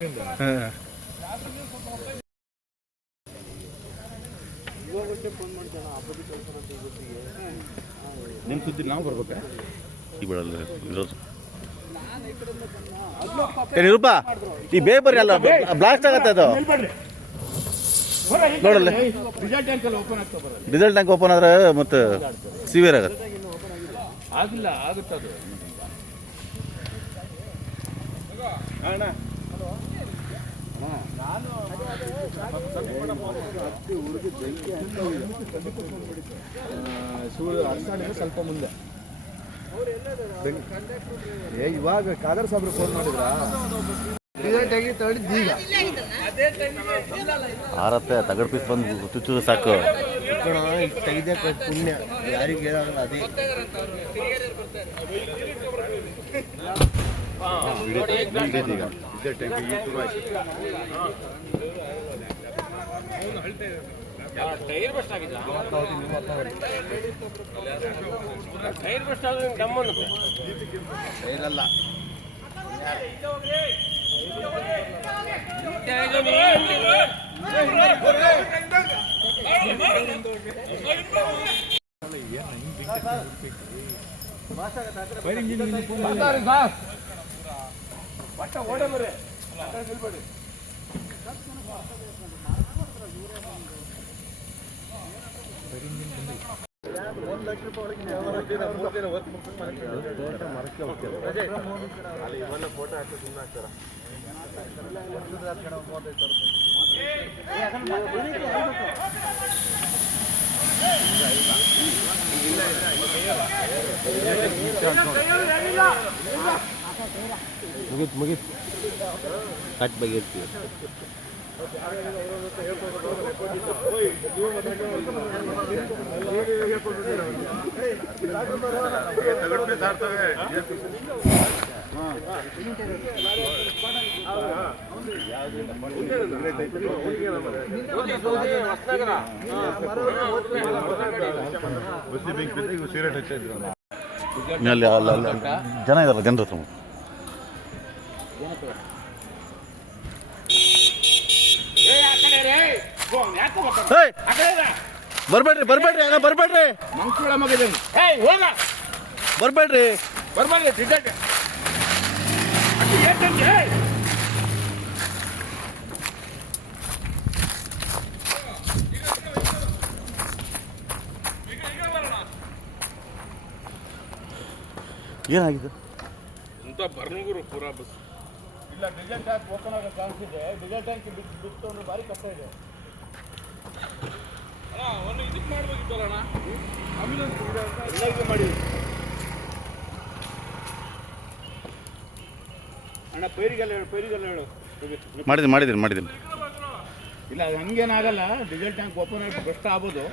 ನಿಮ್ಮ ಸುದ್ದಿ ನಾವು ಬರ್ಬೇಕಾ ಈ ಬಿಡಲ್ಲ ಇರೋದು ಏನಿರಪ್ಪ ಈ ಬೇಬರಿ ಅಲ್ಲ ಬ್ಲಾಸ್ಟ್ ಆಗತ್ತೆ ಅದು ನೋಡಲ್ಲ ಡೀಸೆಲ್ ಟ್ಯಾಂಕ್ ಓಪನ್ ಆದ್ರೆ ಮತ್ತೆ ಸಿವಿಯರ್ ಆಗತ್ತೆ ಆಗಿಲ್ಲ ಆಗುತ್ತದು ಸ್ವಲ್ಪ ಮುಂದೆ ಇವಾಗ ಕಾದರ್ ಸಾಬ್ರು ಫೋನ್ ಮಾಡಿದ್ರ ಆರತ್ತೆ ತಗಡ್ ಪೀಸ್ ಬಂದು ಚುಚ್ಚು ಸಾಕು ತೆಗೆದ ಪುಣ್ಯ ಯಾರಿಗೆ ಹೇಳೋಲ್ಲ ಅದೇ ಟೈರ್ ಬಸ್ಟ್ ಆಗಿಲ್ಲ ಟೈರ್ ಬಸ್ಟ್ ಆದ್ರೆ ಡಮ್ಮನ್ನು ಟೈರಲ್ಲ ಓಡಮರೆ ಮರಕ್ಕೆ ಹೋಗ್ತೇವೆ ಫೋಟೋ ಹಾಕಿ ಸುಮ್ಮನೆ ಹಾಕ್ತಾರ ಮುಗೀತು ಕಟ್ ಬಗೆರ್ತೀವಿ ಜನ ಇದಾರಲ್ಲ ಜನರ ಹತ್ರ ಬರ್ಬೇಡ್ರಿ ಬರ್ಬೇಡ್ರಿ ಅಣ್ಣ ಬರ್ಬೇಡ್ರಿ ಮಂಕುಳ ಮಗಿದ್ದೀನಿ ಬರ್ಬೇಡ್ರಿ ಬರ್ಬಾರ್ದು ರಿಸಲ್ಟ್ ಏನಾಗಿದೆ ಅಂತ ಬರ್ನಗುರು ಪೂರಾ ಬಸ್ ಇಲ್ಲ ಡೀಸೆಲ್ ಟ್ಯಾಂಕ್ ಓಪನ್ ಆಗೋ ಚಾನ್ಸ್ ಇದೆ ಡೀಸೆಲ್ ಟ್ಯಾಂಕ್ ಬಿಟ್ಟು ಅಂದ್ರೆ ಭಾರಿ ಕಷ್ಟ ಇದೆ ಅಣ್ಣ ಒಂದು ಇದಕ್ಕೆ ಮಾಡ್ಬೇಕಿತ್ತಲ್ಲ ಅಣ್ಣ ಆಂಬ್ಯುಲೆನ್ಸ್ ಎಲ್ಲ ಇದು ಮಾಡಿ ಅಣ್ಣ ಪೈರಿಗೆಲ್ಲ ಹೇಳು ಮಾಡಿದ್ದೀನಿ ಇಲ್ಲ ಅದು ಹಂಗೇನಾಗಲ್ಲ ಡೀಸೆಲ್ ಟ್ಯಾಂಕ್ ಓಪನ್ ಆಗಿ ಕಷ್ಟ ಆಗ್ಬೋದು